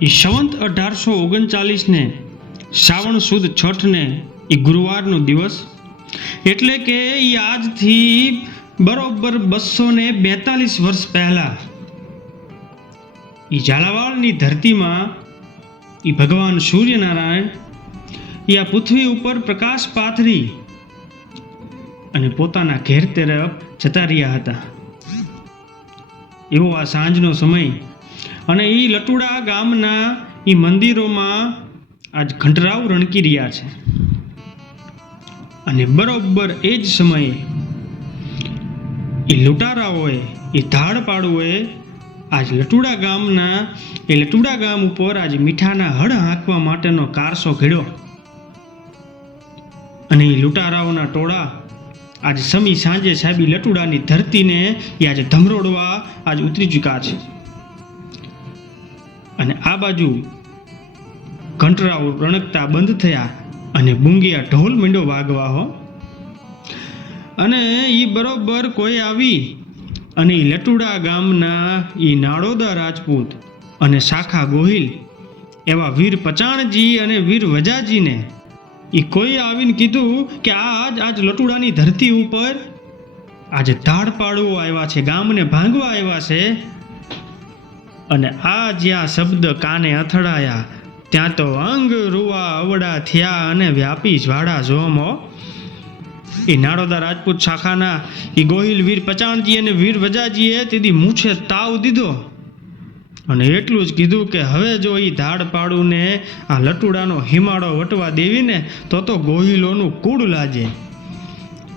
એ સંવંત 1839 ને શ્રાવણ સુદ છઠ ને એ ગુરુવારનો દિવસ, એટલે કે એ આજથી બરોબર 242 વર્ષ પહેલા એ ઝાલાવાડની ધરતીમાં એ ભગવાન સૂર્યનારાયણ એ આ પૃથ્વી ઉપર પ્રકાશ પાથરી અને પોતાના ઘેર તરફ જતા રહ્યા હતા. એવો આ સાંજનો સમય, અને એ લટુડા ગામના એ મંદિરોમાં આજ ઘંટરાવ રણકી રહ્યા છે. અને બરોબર એ જ સમયે એ લૂંટારાઓએ, એ ધાડપાડુઓએ આજ લટુડા ગામ ઉપર આજ મીઠાના હળ હાંકવા માટેનો કારસો ઘડ્યો. અને એ લૂંટારાઓના ટોળા આજે સમી સાંજે સાહેબ લટુડાની ધરતીને એ આજે ધમરોડવા આજ ઉતરી ચૂક્યા છે. અને આ બાજુ ઘંટરાઓ રણકતા બંધ થયા અને બુંગિયા ઢોલ મીંડો વાગવા હો. અને એ બરોબર કોઈ આવી અને એ લટુડા ગામના એ નાડોદા રાજપૂત અને શાખા ગોહિલ એવા વીર પચાણજી અને વીર વજાજીને એ કોઈ આવીને કીધું કે આજ લટુડાની ધરતી ઉપર આજે ધાડ પાડવો આવ્યા છે, ગામને ભાંગવા આવ્યા છે. અને આ જ્યાં શબ્દ કાને અથડાયા ત્યાં તો અંગ રૂવા અવડા થયા અને વ્યાપી જ્વાળા જોમો. એ નાડોદા રાજપૂત શાખાના એ ગોહિલ વીર પચાણજી અને વીર વજાજીએ તેથી મૂછે તાવ દીધો અને એટલું જ કીધું કે હવે જો એ ધાડ પાડુને આ લટુડાનો હિમાળો વટવા દેવીને તો ગોહિલોનું કૂડ લાજે.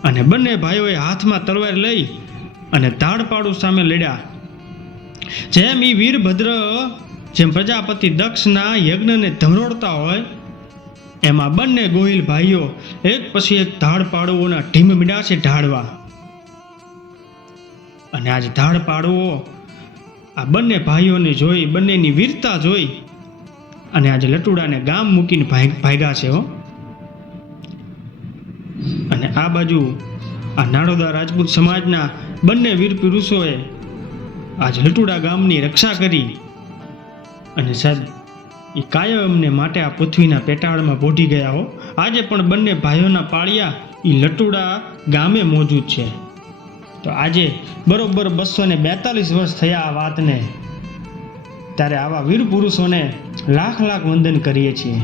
અને બંને ભાઈઓએ હાથમાં તલવાર લઈ અને ધાડ પાડુ સામે લડ્યા. જેમ એ વીરભદ્ર જેમ પ્રજાપતિ દક્ષના યજ્ઞને ધમરોડતા હોય, એમાં બંને ગોહિલ ભાઈઓ એક પછી એક ધાડ પાડુઓના ઢીમ મીડા છે ઢાળવા. અને આજ ધાડ પાડવો આ બંને ભાઈઓને જોઈ, બંનેની વીરતા જોઈ અને આજે લટુડાને ગામ મૂકીને ભાગ્યા છે હો. અને આ બાજુ આ નાડોદા રાજપૂત સમાજના બંને વીર પુરુષોએ આજ લટુડા ગામની રક્ષા કરી અને સાહેબ એ કાયમને માટે આ પૃથ્વીના પેટાળમાં પોઢી ગયા હો. આજે પણ બંને ભાઈઓના પાળિયા એ લટુડા ગામે મોજૂદ છે. તો આજે બરોબર 242 વર્ષ થયા આ વાતને, ત્યારે આવા વીર પુરુષોને લાખ લાખ વંદન કરીએ છીએ.